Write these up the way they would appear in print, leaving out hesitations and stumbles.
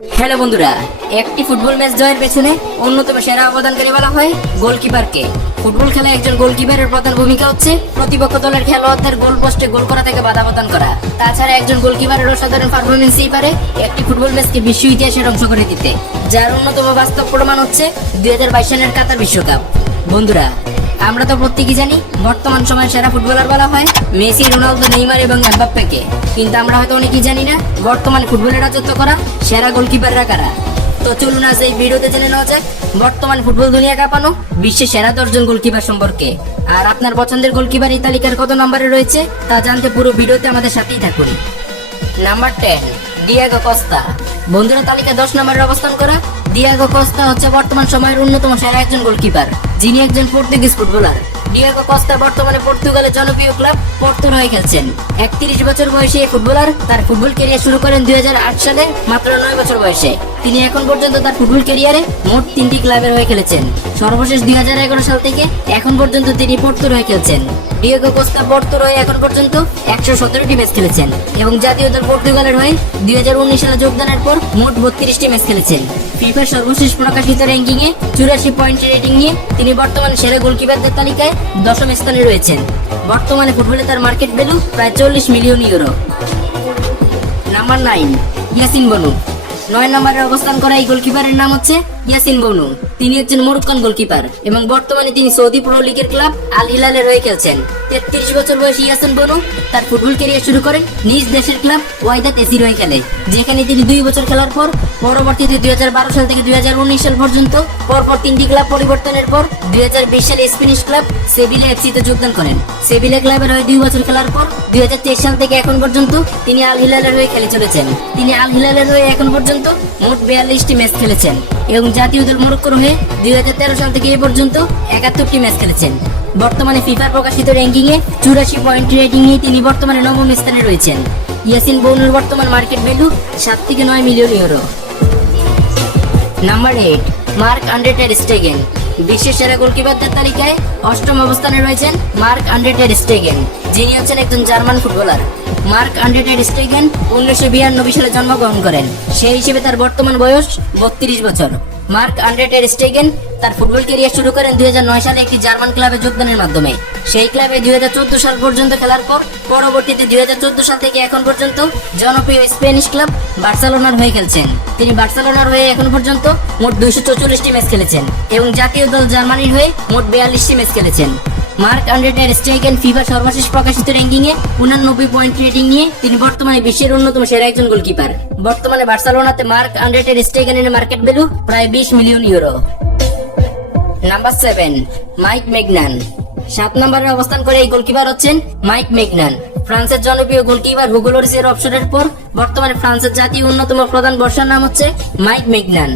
Hello বন্ধুরা, একটি football match জয়ের পেছনে অন্যতম সেরা অবদানকারী বলা হয় গোলকিপারকে। ফুটবল খেলায় একজন গোলকিপারের প্রধান ভূমিকা হচ্ছে প্রতিপক্ষ দলের খেলোয়াড়দের গোল পোস্টে গোল করা থেকে বাধা প্রদান করা। তাছাড়া একজন গোলকিপারের অসাধারণ পারফরমেন্সই পারে একটি ফুটবল ম্যাচকে বিশ্ব ইতিহাসের অংশ করে দিতে, যার অন্যতম বাস্তব প্রমাণ হচ্ছে 2022 সালের কাতার বিশ্বকাপ। বন্ধুরা, আমরা তো প্রত্যেকেই জানি বর্তমান সময়ের সেরা ফুটবলার বলা হয় মেসি, রোনালদো, নেইমার এবং এমবাপ্পেকে, কিন্তু আমরা হয়তো অনেকেই জানি না বর্তমান ফুটবলের রাজত্ব করা সেরা গোলকিপাররা কারা। তো চলুন আজ এই ভিডিওতে জেনে নেওয়া যাক বর্তমান ফুটবল দুনিয়া কাঁপানো বিশ্বের সেরা 10 জন গোলকিপার সম্পর্কে। আর আপনার পছন্দের গোলকিপার এই তালিকার কত নম্বরে রয়েছে তা জানতে পুরো ভিডিওতে আমাদের সাথেই থাকুন। Number 10, Diego Costa. বন্ধুরা, তালিকা 10 নম্বরে অবস্থান করা ডিয়েগো কস্তা হচ্ছে বর্তমান সময়ের অন্যতম সেরা একজন গোলকিপার, যিনি একজন পর্তুগিজ ফুটবলার। ডিয়েগো কস্তা বর্তমানে পর্তুগালের জনপ্রিয় ক্লাব পোর্তোর হয়ে খেলছেন। 31 বছর বয়সী এই ফুটবলার তার ফুটবল ক্যারিয়ার শুরু করেন 2008 সালে, মাত্র 9 বছর বয়সে। তিনি এখন পর্যন্ত তার ফুটবল ক্যারিয়ারে মোট 3টি ক্লাবের হয়ে খেলেছেন। সর্বশেষ 2011 সাল থেকে এখন পর্যন্ত তিনি পোর্তোর হয়ে খেলছেন। ডিয়েগো কস্তা পোর্তোর হয়ে এখন পর্যন্ত 117টি ম্যাচ খেলেছেন এবং জাতীয় দল পর্তুগালের হয়ে 2019 সালে যোগদানের পর মোট 32টি ম্যাচ খেলেছেন। ফিফার সর্বশেষ প্রকাশিত র্যাঙ্কিংয়ে 84 পয়েন্টের রেটিং নিয়ে তিনি বর্তমানে সেরা গোলকিপারদের তালিকায় 10ম স্থানে রয়েছেন। বর্তমানে ফুটবলে তার মার্কেট ভ্যালু প্রায় 40 মিলিয়ন ইউরো। নাম্বার 9, ইয়াসিন বনু। 9 নম্বরে অবস্থান করা এই গোলকিপারের নাম হচ্ছে ইয়াসিন বনু। তিনি একজন মরক্কান গোলকিপার এবং বর্তমানে তিনি সৌদি প্রো লিগের ক্লাব আল হিলালের হয়ে খেলছেন। 33 বছর বয়সী ইয়াসিন বনু তার ফুটবল ক্যারিয়ার শুরু করেন নিজ দেশের ক্লাব ওয়াইদাত এসির হয়ে খেলে, যেখানে তিনি 2 বছর খেলার পর পরবর্তীতে 2012 সাল থেকে 2019 সাল পর্যন্ত পরপর 3টি ক্লাব পরিবর্তনের পর 2020 সালে স্প্যানিশ ক্লাব সেভিলা এফসিতে যোগদান করেন। সেভিলা ক্লাবের হয়ে 2 বছর খেলার পর 2023 সাল থেকে এখন পর্যন্ত তিনি আল হিলালের হয়ে খেলে চলেছেন। তিনি আল হিলালের হয়ে এখন পর্যন্ত মোট 42টি ম্যাচ খেলেছেন এবং জাতীয় দল মরক্কোর হয়ে 2013 সাল থেকে এ পর্যন্ত 71টি ম্যাচ খেলেছেন। বর্তমানে ফিফার প্রকাশিত র্যাঙ্কিংয়ে 84 পয়েন্ট রেটিং নিয়ে তিনি বর্তমানে 9ম স্থানে রয়েছেন। ইয়াসিন বনুর বর্তমান মার্কেট ভ্যালু 7 থেকে 9 million euro. Number 8, Marc Andre ter Stegen. বিশ্বের সেরা গোলকিপারদের তালিকায় 8ম অবস্থানে রয়েছেন মার্ক আন্দ্রে টার স্টেগেন, যিনি হচ্ছেন একজন German footballer. Mark Andre ter স্টেগেন 1992 সালে জন্মগ্রহণ করেন। সেই হিসেবে তার বর্তমান বয়স 32 বছর। মার্ক আন্দ্রে টার স্টেগেন তার ফুটবল ক্যারিয়ার শুরু করেন 2009 সালে একটি জার্মান ক্লাবে যোগদানের মাধ্যমে। সেই ক্লাবে 2014 সাল পর্যন্ত খেলার পর পরবর্তীতে 2014 সাল থেকে এখন পর্যন্ত জনপ্রিয় স্প্যানিশ ক্লাব বার্সেলোনার হয়ে খেলছেন। তিনি বার্সেলোনার হয়ে এখন পর্যন্ত মোট 244টি ম্যাচ খেলেছেন এবং জাতীয় দল জার্মানির হয়ে মোট 42টি ম্যাচ খেলেছেন। মার্ক আন্দ্রে টার স্টেগেন ফিফা সর্বশেষ প্রকাশিত র্যাঙ্কিংয়ে 89 পয়েন্ট রেটিং নিয়ে তিনি বর্তমানে বিশ্বের অন্যতম সেরা একজন গোলকিপার। বর্তমানে বার্সেলোনাতে মার্ক আন্দ্রে টার স্টেগেনের মার্কেট ভ্যালু প্রায় 20 million euro. Number 7, Mike Maignan. 7 নম্বরে অবস্থান করে এই গোলকিপার হচ্ছেন মাইক ম্যাগনান। ফ্রান্সের জনপ্রিয় গোলকিপার হুগো লরিসের অবসরের পর বর্তমানে ফ্রান্সের জাতীয় অন্যতম প্রধান বর্ষার নাম হচ্ছে মাইক ম্যাগনান।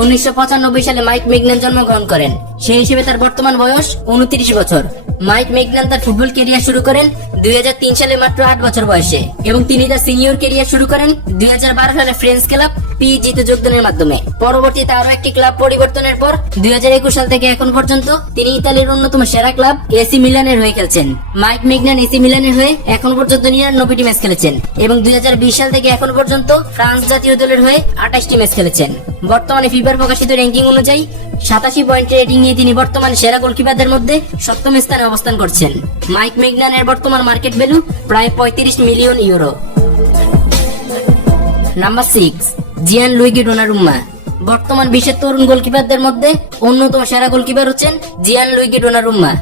1995 সালে মাইক ম্যাগনান জন্মগ্রহণ করেন। সেই হিসেবে তার বর্তমান বয়স 29 বছর। মাইক ম্যাগনান তার ফুটবল ক্যারিয়ার শুরু করেন 2003 সালে মাত্র 8 বছর বয়সে এবং তিনি তার সিনিয়র ক্যারিয়ার শুরু করেন 2012 সালে ফ্রেঞ্চ ক্লাব পিএসজিতে যোগদানের মাধ্যমে। পরবর্তীতে আরো একটি ক্লাব পরিবর্তনের পর 2021 সাল থেকে এখন পর্যন্ত তিনি ইতালির অন্যতম সেরা ক্লাব এসি মিলানের হয়ে খেলছেন। মাইক ম্যাগনান এসি মিলানের হয়ে এখন পর্যন্ত 99টি ম্যাচ খেলেছেন এবং 2020 সাল থেকে এখন পর্যন্ত ফ্রান্স জাতীয় দলের হয়ে 28টি ম্যাচ খেলেছেন। বর্তমানে ফিফার প্রকাশিত র্যাঙ্কিং অনুযায়ী 87 পয়েন্ট রেটিং নিয়ে তিনি বর্তমানে সেরা গোলকিপারদের মধ্যে 7ম স্থানে অবস্থান করছেন। মাইক ম্যাগনানের বর্তমান মার্কেট ভ্যালু প্রায় 35 মিলিয়ন ইউরো। নাম্বার 6, জিয়ান লুইগি ডোনারুম্মা। বর্তমান বিশ্বের তরুণ গোলকিপারদের মধ্যে অন্যতম সেরা গোলকিপার হচ্ছেন জিয়ান লুইগি ডোনারুম্মা।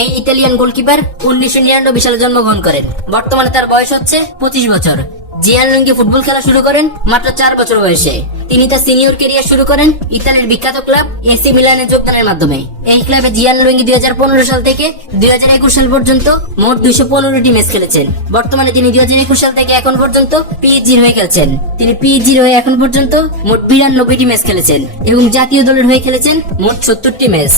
এই ইতালিয়ান গোলকিপার 1999 সালে জন্মগ্রহণ করেন। বর্তমানে তার বয়স হচ্ছে 25 বছর। জিয়ান লুইগি ফুটবল খেলা শুরু করেন মাত্র 4 বছর বয়সে। তিনি তার সিনিয়র ক্যারিয়ার শুরু করেন ইতালির বিখ্যাত ক্লাব এসি মিলানে যোগদানের মাধ্যমে। এই ক্লাবে জিয়ান লুইগি 2015 সাল থেকে 2021 সাল পর্যন্ত মোট 215টি ম্যাচ খেলেছেন। বর্তমানে তিনি 2021 সাল থেকে এখন পর্যন্ত পিএসজির হয়ে খেলছেন। তিনি পিএসজির হয়ে এখন পর্যন্ত মোট 92টি ম্যাচ খেলেছেন এবং জাতীয় দলের হয়ে খেলেছেন মোট 70টি ম্যাচ।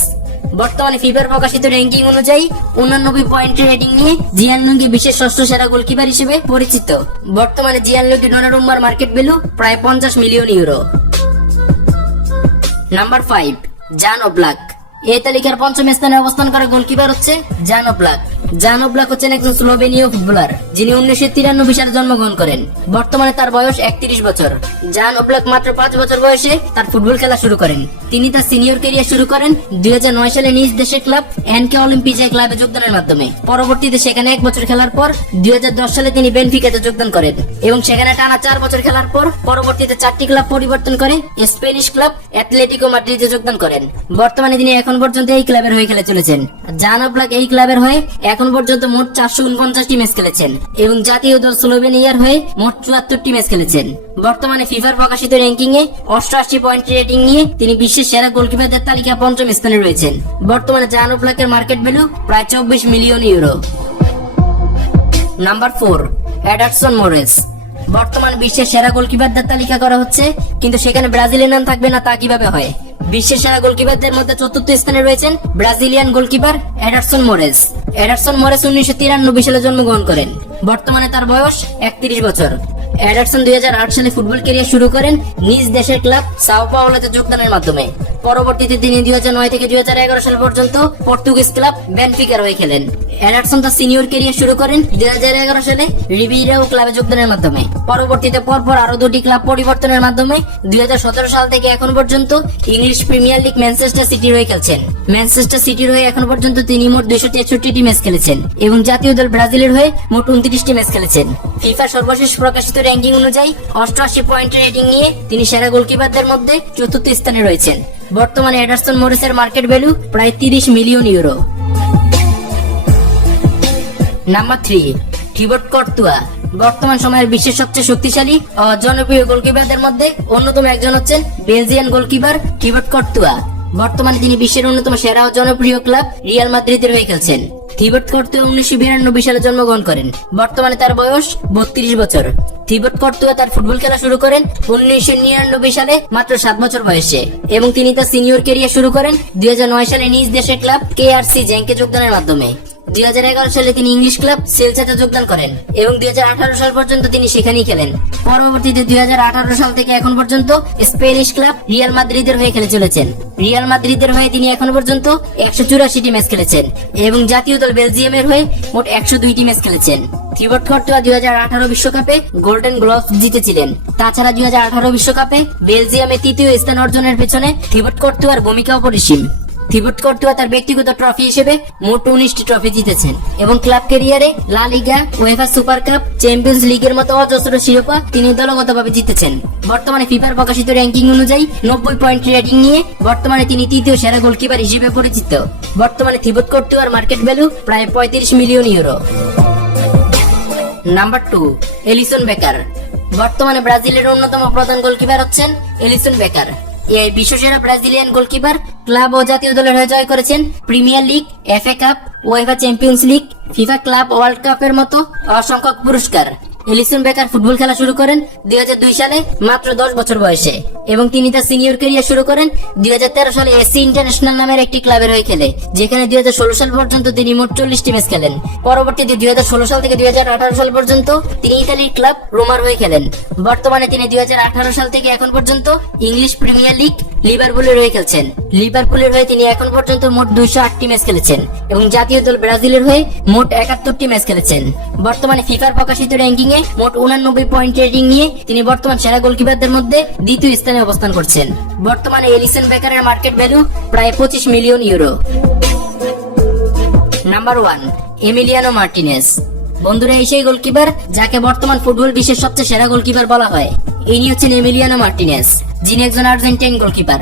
বর্তমানে ফিফার প্রকাশিত র্যাঙ্কিং অনুযায়ী 89 পয়েন্ট রেটিং নিয়ে জিয়ান লুইগি বিশ্বের 6ষ্ঠ সেরা গোলকিপার হিসেবে পরিচিত। বর্তমানে জিয়ান লুইগি ডোনারুম্মার মার্কেট ভ্যালু প্রায় 50 মিলিয়ন ইউরো। নাম্বার 5, জান ওব্লাক। এই তালিকার 5ম স্থানে অবস্থান করা গোলকিপার হচ্ছে জান ওব্লাক। জান ওব্লাক হচ্ছেন একজন স্লোভেনীয় ফুটবলার, যিনি 1993 সালে জন্মগ্রহণ করেন। বর্তমানে তার বয়স 31 বছর। জান ওব্লাক মাত্র 5 বছর বয়সে তার ফুটবল খেলা শুরু করেন। তিনি তার সিনিয়র ক্যারিয়ার শুরু করেন 2009 সালে নিজ দেশের ক্লাব এনকে অলিম্পিজে ক্লাবে যোগদানের মাধ্যমে। পরবর্তীতে সেখানে 1 বছর খেলার পর 2010 সালে তিনি বেনফিকাতে যোগদান করেন এবং সেখানে টানা 4 বছর খেলার পর পরবর্তীতে 4টি ক্লাব পরিবর্তন করে স্পেনিশ ক্লাব অ্যাথলেটিকো মাদ্রিদে যোগদান করেন। বর্তমানে তিনি এখন পর্যন্ত এই ক্লাবের হয়ে খেলে চলেছেন। জান ওব্লাক এই ক্লাবের হয়ে এখন পর্যন্ত মোট 449টি ম্যাচ খেলেছেন এবং জাতীয় দল স্লোভেনিয়ার হয়ে মোট 74টি ম্যাচ খেলেছেন। বর্তমানে ফিফার প্রকাশিত র্যাঙ্কিং এ 88 পয়েন্ট রেটিং নিয়ে তিনি বিশ্বের সেরা গোলকিপারদের তালিকা 5ম স্থানে রয়েছেন। বর্তমানে জান ওব্লাকের মার্কেট ভ্যালু প্রায় 24 million euro. Number 4, Ederson Moraes. বর্তমান বিশ্বের সেরা গোলকিপারদের তালিকা করা হচ্ছে, কিন্তু সেখানে ব্রাজিলের নাম থাকবে না তা কিভাবে হয়? বিশ্বের সেরা গোলকিপারদের মধ্যে 4র্থ স্থানে রয়েছেন Brazilian goalkeeper Ederson Moraes. Ederson Moraes 1993 সালে জন্মগ্রহণ করেন। বর্তমানে তার বয়স 31 বছর। এডারসন 2008 সালে ফুটবল ক্যারিয়ার শুরু করেন নিজ দেশের ক্লাব সাও পাওলোতে যোগদানের মাধ্যমে। পরবর্তীতে তিনি 2009 থেকে 2011 সাল পর্যন্ত পর্তুগিজ ক্লাব বেনফিকার হয়ে খেলেন। এডারসন তার সিনিয়র ক্যারিয়ার শুরু করেন 2011 সালে রিবেইরাও ক্লাবে যোগদানের মাধ্যমে। পরবর্তীতে পরপর আরো 2টি ক্লাব পরিবর্তনের মাধ্যমে 2017 সাল থেকে এখন পর্যন্ত ইংলিশ প্রিমিয়ার লিগ ম্যানচেস্টার সিটির হয়ে খেলছেন। ম্যানচেস্টার সিটির হয়ে এখন পর্যন্ত তিনি মোট 263টি ম্যাচ খেলেছেন এবং জাতীয় দল ব্রাজিলের হয়ে মোট 29টি ম্যাচ খেলেছেন। ফিফার সর্বশেষ প্রকাশিত র্যাঙ্কিং অনুযায়ী 88 পয়েন্ট রেটিং নিয়ে তিনি সেরা গোলকিপারদের মধ্যে 4র্থ স্থানে রয়েছেন। বর্তমানে এডারসন মোরেসের মার্কেট ভ্যালু প্রায় 30 million euro. Number 3, Thibaut Courtois. বর্তমান সময়ের বিশ্বের সবচেয়ে শক্তিশালী ও জনপ্রিয় গোলকিপারদের মধ্যে অন্যতম একজন হচ্ছেন বেলজিয়ান গোলকিপার থিবট কর্তুয়া। বর্তমানে তিনি বিশ্বের অন্যতম সেরা ও জনপ্রিয় ক্লাব রিয়াল মাদ্রিদের হয়ে খেলছেন। থিবট কর্তুয়া 1992 সালে জন্মগ্রহণ করেন। বর্তমানে তার বয়স 32 বছর। থিবট কর্তুয়া তার ফুটবল খেলা শুরু করেন 1999 সালে মাত্র 7 বছর বয়সে এবং তিনি তার সিনিয়র ক্যারিয়ার শুরু করেন 2009 সালে নিজ দেশের ক্লাব কেআরসি জেঙ্কে যোগদানের মাধ্যমে। 2011 সালে তিনি ইংলিশ ক্লাব সেলসাতে যোগদান করেন এবং 2018 সাল পর্যন্ত তিনি সেখানেই খেলেন। পরবর্তীতে 2018 সাল থেকে এখন পর্যন্ত স্পেনিশ ক্লাব রিয়াল মাদ্রিদের হয়ে খেলে চলেছেন। রিয়াল মাদ্রিদের হয়ে তিনি এখন পর্যন্ত 184টি ম্যাচ খেলেছেন এবং জাতীয় দল বেলজিয়ামের হয়ে মোট 102টি ম্যাচ খেলেছেন। থিবট কর্তুয়া 2018 বিশ্বকাপে গোল্ডেন গ্লোভস জিতেছিলেন। তাছাড়া 2018 বিশ্বকাপে বেলজিয়ামে 3য় স্থান অর্জনের পেছনে থিবট কর্তুয়ার ভূমিকা অপরিসীম। থিবট কর্তুয়া তার ব্যক্তিগত ট্রফি হিসেবে মোট 19টি ট্রফি জিতেছেন এবং ক্লাব ক্যারিয়ারে লা লিগা, উয়েফা সুপার কাপ, চ্যাম্পিয়ন্স লিগের মতো অজস্র শিরোপা তিনি দলগতভাবে জিতেছেন। বর্তমানে ফিফার প্রকাশিত র্যাঙ্কিং অনুযায়ী 90 পয়েন্ট রেটিং নিয়ে বর্তমানে তিনি 3য় সেরা গোলকিপার হিসেবে পরিচিত। বর্তমানে থিবট কর্তুয়ার মার্কেট ভ্যালু প্রায় 35 মিলিয়ন ইউরো। নাম্বার 2, এলিসন বেকার। বর্তমানে ব্রাজিলের অন্যতম প্রধান গোলকিপার হচ্ছেন এলিসন বেকার। এই বিশ্বসেরা ব্রাজিলিয়ান গোলকিপার ক্লাব ও জাতীয় দলের হয়ে জয় করেছেন premier league, FA cup, UEFA champions league, FIFA club world কাপের মতো অসংখ্য পুরস্কার। এলিসন বেকার ফুটবল খেলা শুরু করেন 2002 সালে মাত্র 10 বছর বয়সে এবং তিনি তার সিনিয়র ক্যারিয়ার শুরু করেন 2013 সালে এসসি ইন্টারন্যাশনাল নামের একটি ক্লাবের হয়ে খেলে, যেখানে 2016 সাল পর্যন্ত তিনি মোট 40টি ম্যাচ খেলেন। পরবর্তীতে 2016 সাল থেকে 2018 সাল পর্যন্ত তিনি ইতালির ক্লাব রোমার হয়ে খেলেন। বর্তমানে তিনি 2018 সাল থেকে এখন পর্যন্ত ইংলিশ প্রিমিয়ার লিগ লিভারপুলের হয়ে খেলছেন। লিভারপুলের হয়ে তিনি এখন পর্যন্ত মোট 208টি ম্যাচ খেলেছেন এবং জাতীয় দল ব্রাজিলের হয়ে মোট 71টি ম্যাচ খেলেছেন। বর্তমানে ফিফার প্রকাশিত র্যাঙ্কিং এ মোট 89 পয়েন্ট রেটিং নিয়ে তিনি বর্তমান সেরা গোলকিপারদের মধ্যে 2য় স্থানে অবস্থান করছেন। বর্তমানে এলিসন বেকারের মার্কেট ভ্যালু প্রায় 25 million euro. Number 1, Emiliano Martinez. বন্ধুরা, এই সেই গোলকিপার যাকে বর্তমান ফুটবল বিশ্বের সবচেয়ে সেরা গোলকিপার বলা হয়। ইনি হচ্ছেন এমিলিয়ানো মার্টিনেজ, যিনি একজন আর্জেন্টাইন গোলকিপার।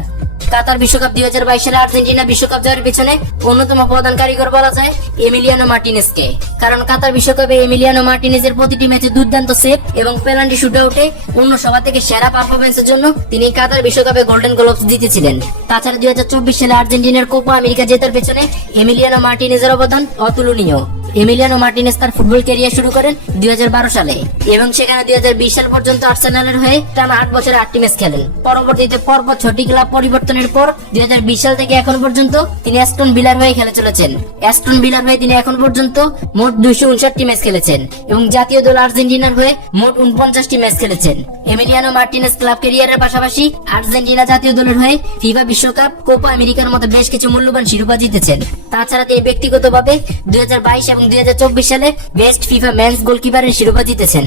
কাতার বিশ্বকাপ 2022 সালে আর্জেন্টিনা বিশ্বকাপ জয়ের পিছনে অন্যতম প্রধান কারিগর বলা যায় এমিলিয়ানো মার্টিনেজকে, কারণ কাতার বিশ্বকাপে এমিলিয়ানো মার্টিনেজের প্রতিটি ম্যাচে দুর্দান্ত সেভ এবং পেনাল্টি শুটআউটে অন্য সবার থেকে সেরা পারফরমেন্সের জন্য তিনি কাতার বিশ্বকাপে গোল্ডেন গ্লোভস জিতেছিলেন। তাছাড়া 2024 সালে আর্জেন্টিনার কোপা আমেরিকা জেতার পেছনে এমিলিয়ানো মার্টিনেজের অবদান অতুলনীয়। এমিলিয়ানো মার্টিনেজ তার ফুটবল ক্যারিয়ার শুরু করেন 2012 সালে এবং সেখানে 2020 সাল পর্যন্ত আর্সেনালের হয়ে টানা 8 বছরে 8টি ম্যাচ খেলেন। পরবর্তীতে পরপর 6টি ক্লাব পরিবর্তনের পর 2020 সাল থেকে এখন পর্যন্ত তিনি অ্যাস্টন ভিলার হয়ে খেলে চলেছেন। অ্যাস্টন ভিলার হয়ে তিনি এখন পর্যন্ত মোট 259টি ম্যাচ খেলেছেন এবং জাতীয় দল আর্জেন্টিনার হয়ে মোট 49টি ম্যাচ খেলেছেন। এমিলিয়ানো মার্টিনেজ ক্লাব ক্যারিয়ারের পাশাপাশি আর্জেন্টিনা জাতীয় দলের হয়ে ফিফা বিশ্বকাপ, কোপা আমেরিকার মতো বেশ কিছু মূল্যবান শিরোপা জিতেছেন। তাছাড়া তিনি ব্যক্তিগতভাবে 2022 এবং 2024 সালে বেস্ট ফিফা মেন্স গোলকিপারের শিরোপা জিতেছেন।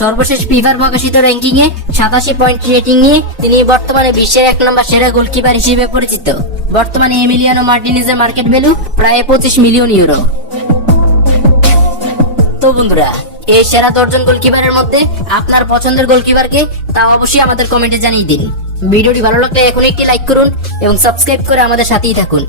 সর্বশেষ ফিফার প্রকাশিত র্যাঙ্কিং এ 87 পয়েন্ট রেটিং নিয়ে তিনি বর্তমানে বিশ্বের 1 নম্বর সেরা গোলকিপার হিসেবে পরিচিত। বর্তমানে এমিলিয়ানো মার্টিনেজের মার্কেট ভ্যালু প্রায় 25 মিলিয়ন ইউরো। তো বন্ধুরা, এই সেরা 10 জন গোলকিপারের মধ্যে আপনার পছন্দের গোলকিপারকে তা অবশ্যই আমাদের কমেন্টে জানিয়ে দিন। ভিডিওটি ভালো লাগলে এখন একটি লাইক করুন এবং সাবস্ক্রাইব করে আমাদের সাথেই থাকুন।